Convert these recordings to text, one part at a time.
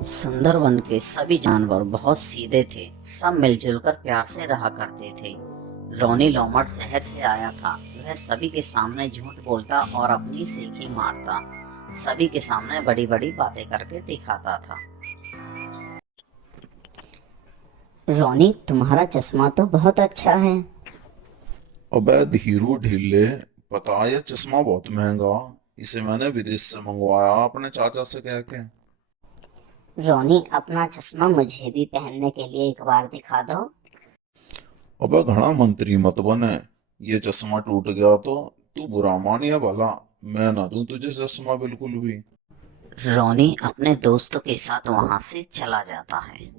सुंदरवन के सभी जानवर बहुत सीधे थे। सब मिलजुल कर प्यार से रहा करते थे। रोनी लोमड़ शहर से आया था। वह सभी के सामने झूठ बोलता और अपनी सीखी मारता। सभी के सामने बड़ी बड़ी बातें करके दिखाता था। रोनी, तुम्हारा चश्मा तो बहुत अच्छा है। अबे धीरू ढीले, पता है ये चश्मा बहुत महंगा। इसे मैंने विदेश से मंगवाया अपने चाचा से कह के। रोनी, अपना चश्मा मुझे भी पहनने के लिए एक बार दिखा दो। अबे घना मंत्री मत बने। ये चश्मा टूट गया तो तू बुरा मानिया भला। मैं ना दूं तुझे चश्मा बिल्कुल भी। रोनी अपने दोस्तों के साथ वहां से चला जाता है।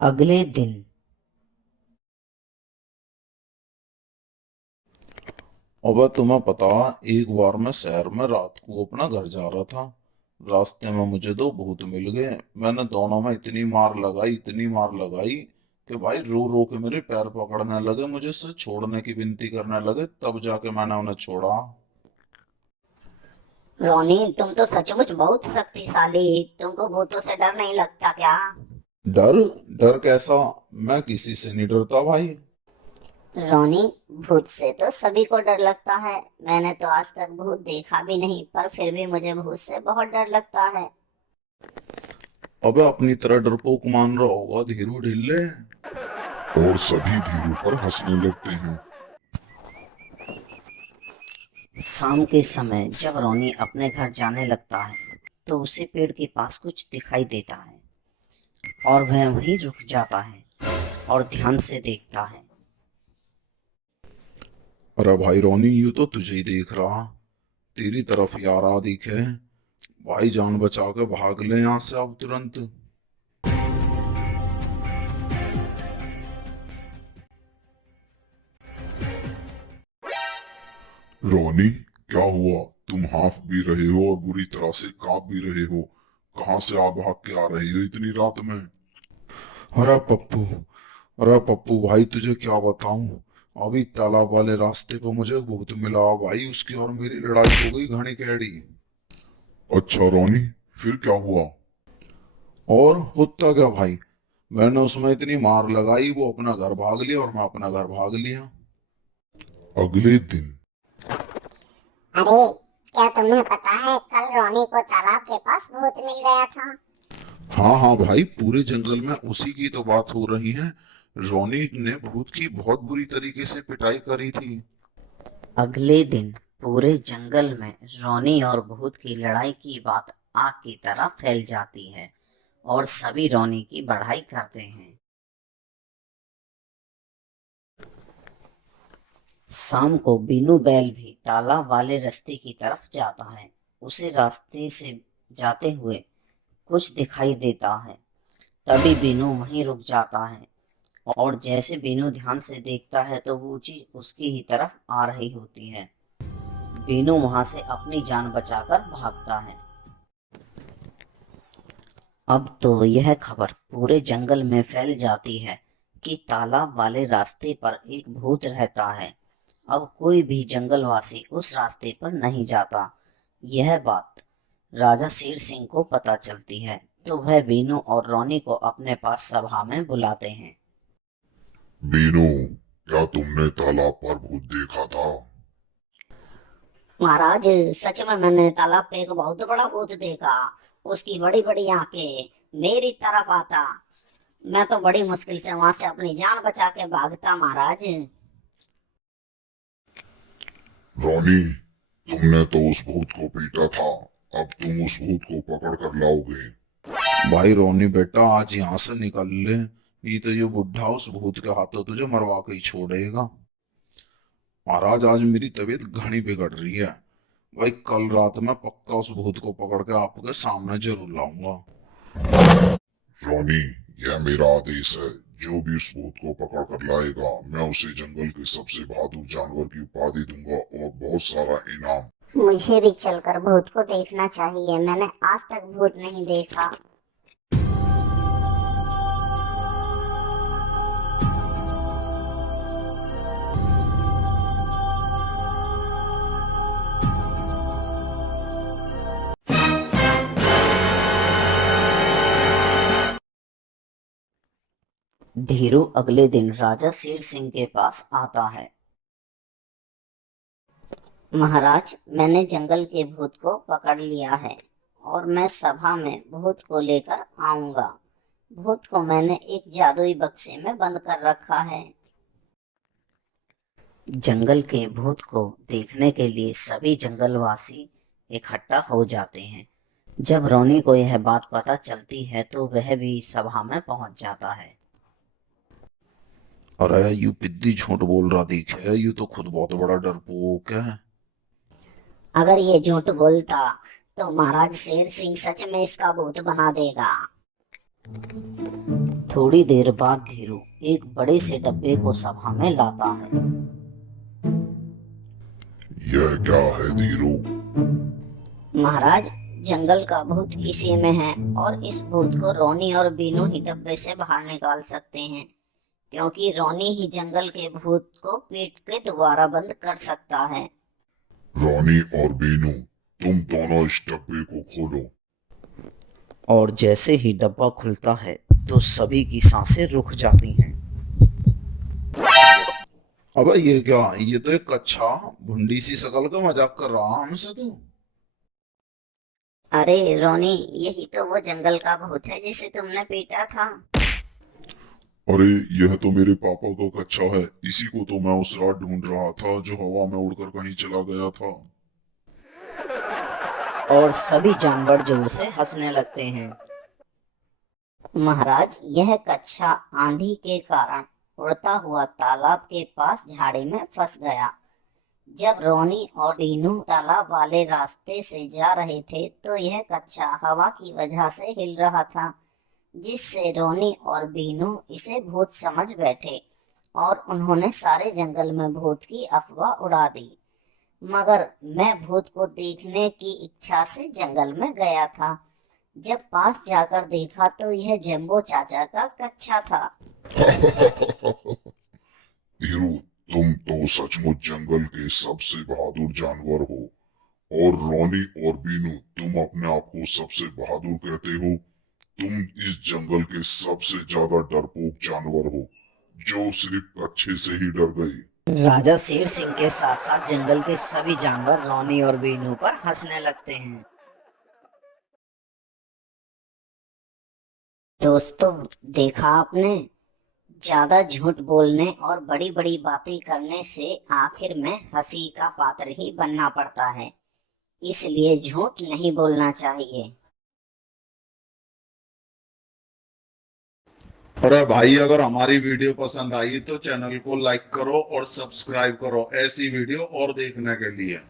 अगले दिन अबे तुम्हें पता, एक बार मैं शहर में रात को अपना घर जा रहा था। रास्ते में मुझे दो भूत मिल गए। मैंने दोनों में इतनी मार लगाई कि भाई रो रो के मेरे पैर पकड़ने लगे, मुझे से छोड़ने की विनती करने लगे, तब जाके मैंने उन्हें छोड़ा। रोनी, तुम तो सचमुच बहुत शक्तिशाली। तुमको भूतों से डर नहीं लगता क्या? डर? डर कैसा? मैं किसी से नहीं डरता भाई। रोनी, भूत से तो सभी को डर लगता है। मैंने तो आज तक भूत देखा भी नहीं, पर फिर भी मुझे भूत से बहुत डर लगता है। अबे अपनी तरह डरपोक मान रहा होगा धीरू ढिल्ले। और सभी धीरू पर हंसने लगते हैं। शाम के समय जब रोनी अपने घर जाने लगता है तो उसे पेड़ के पास कुछ दिखाई देता है और वह वहीं रुक जाता है और ध्यान से देखता है। अरे भाई रोनी, यूं तो तुझे ही देख रहा। तेरी तरफ यार आ दिखे। भाई जान बचा के भाग ले यहाँ से अब तुरंत। रोनी, क्या हुआ? तुम हाफ भी रहे हो और बुरी तरह से कांप भी रहे हो। कहाँ से आ भाग के आ रही हो इतनी रात में? अरे पप्पू, अरे पप्पू भाई तुझे क्या बताऊं। अभी तालाब वाले रास्ते पे मुझे भूत मिला भाई, उसकी और मेरी लड़ाई हो गई घनी कैडी। अच्छा रोनी, फिर क्या हुआ? और होता क्या भाई, मैंने उसमें इतनी मार लगाई, वो अपना घर भाग लिया और मैं अपना घर भाग लिया। अगले दिन। अरे, क्या तुम्हें पता है कल रोनी को तालाब के पास भूत मिल गया था। हाँ हाँ भाई, पूरे जंगल में उसी की तो बात हो रही है। रोनी ने भूत की बहुत बुरी तरीके से पिटाई करी थी। अगले दिन पूरे जंगल में रोनी और भूत की लड़ाई की बात आग की तरह फैल जाती है और सभी रोनी की बढ़ाई करते हैं। शाम को बीनू बैल भी तालाब वाले रास्ते की तरफ जाता है। उसे रास्ते से जाते हुए कुछ दिखाई देता है। तभी बीनू वहीं रुक जाता है और जैसे बीनू ध्यान से देखता है तो वो चीज उसकी ही तरफ आ रही होती है। बीनू वहां से अपनी जान बचाकर भागता है। अब तो यह खबर पूरे जंगल में फैल जाती है कि तालाब वाले रास्ते पर एक भूत रहता है। अब कोई भी जंगलवासी उस रास्ते पर नहीं जाता। यह बात राजा शेर सिंह को पता चलती है तो वह बीनू और रोनी को अपने पास सभा में बुलाते हैं। बीनू, क्या तुमने तालाब पर भूत देखा था? महाराज, सच में मैंने तालाब पे एक बहुत बड़ा भूत देखा। उसकी बड़ी बड़ी आंखें मेरी तरफ आता। मैं तो बड़ी मुश्किल से वहां से अपनी जान बचा के भागता महाराज। रोनी, तुमने तो उस भूत को पीटा था। अब तुम उस भूत को पकड़ कर लाओगे। भाई रोनी बेटा, आज यहाँ से निकल ले, नहीं तो ये बुढ़ा उस भूत के हाथों तुझे मरवा के ही छोड़ेगा। महाराज आज मेरी तबीयत घनी बिगड़ रही है। भाई कल रात में पक्का उस भूत को पकड़ के आपके सामने जरूर लाऊंगा। रोनी, यह मेरा आदेश है। जो भी उस भूत को पकड़ कर लाएगा, मैं उसे जंगल के सबसे बहादुर जानवर की उपाधि दूंगा और बहुत सारा इनाम। मुझे भी चलकर भूत को देखना चाहिए। मैंने आज तक भूत नहीं देखा। धीरू अगले दिन राजा शेर सिंह के पास आता है। महाराज, मैंने जंगल के भूत को पकड़ लिया है और मैं सभा में भूत को लेकर आऊंगा। भूत को मैंने एक जादुई बक्से में बंद कर रखा है। जंगल के भूत को देखने के लिए सभी जंगलवासी इकट्ठा हो जाते हैं। जब रोनी को यह बात पता चलती है तो वह भी सभा में पहुंच जाता है। अरे यू पिद्दी झूठ बोल रहा दिखे, यू तो खुद बहुत बड़ा डरपोक है। अगर ये झूठ बोलता तो महाराज शेर सिंह सच में इसका भूत बना देगा। थोड़ी देर बाद धीरू एक बड़े से डब्बे को सभा में लाता है। यह क्या है धीरू? महाराज, जंगल का भूत इसी में है और इस भूत को रोनी और बीनू ही डब्बे से बाहर निकाल सकते हैं, क्योंकि रोनी ही जंगल के भूत को पीट के दोबारा बंद कर सकता है। रोनी और बीनू, तुम दोनों इस डब्बे को खोलो। और जैसे ही डब्बा खुलता है तो सभी की सांसें रुक जाती हैं। अबे ये क्या, ये तो एक कच्चा भुंडी सी शकल का मजाक कर रहा हमसे तो। अरे रोनी, यही तो वो जंगल का भूत है जिसे तुमने पीटा था। अरे यह तो मेरे पापा का कच्चा है, इसी को तो मैं उस रात ढूंढ रहा था जो हवा में उड़कर कहीं चला गया था। और सभी जानवर जोर से हंसने लगते हैं। महाराज, यह कच्छा आंधी के कारण उड़ता हुआ तालाब के पास झाड़ी में फंस गया। जब रोनी और बीनू तालाब वाले रास्ते से जा रहे थे तो यह कच्छा हवा की वजह से हिल रहा था, जिससे रोनी और बीनू इसे भूत समझ बैठे और उन्होंने सारे जंगल में भूत की अफवाह उड़ा दी। मगर मैं भूत को देखने की इच्छा से जंगल में गया था। जब पास जाकर देखा तो यह जंबो चाचा का कच्छा था। धीरू, तुम तो सचमुच जंगल के सबसे बहादुर जानवर हो, और रोनी और बीनू, तुम अपने आप को सबसे बहादुर कहते हो। तुम इस जंगल के सबसे ज्यादा डरपोक जानवर हो, जो सिर्फ कच्छे से ही डर गई। राजा शेर सिंह के साथ साथ जंगल के सभी जानवर रोनी और बीनू पर हंसने लगते हैं। दोस्तों, देखा आपने, ज्यादा झूठ बोलने और बड़ी बड़ी बातें करने से आखिर में हंसी का पात्र ही बनना पड़ता है। इसलिए झूठ नहीं बोलना चाहिए। अरे भाई, अगर हमारी वीडियो पसंद आई तो चैनल को लाइक करो और सब्सक्राइब करो ऐसी वीडियो और देखने के लिए।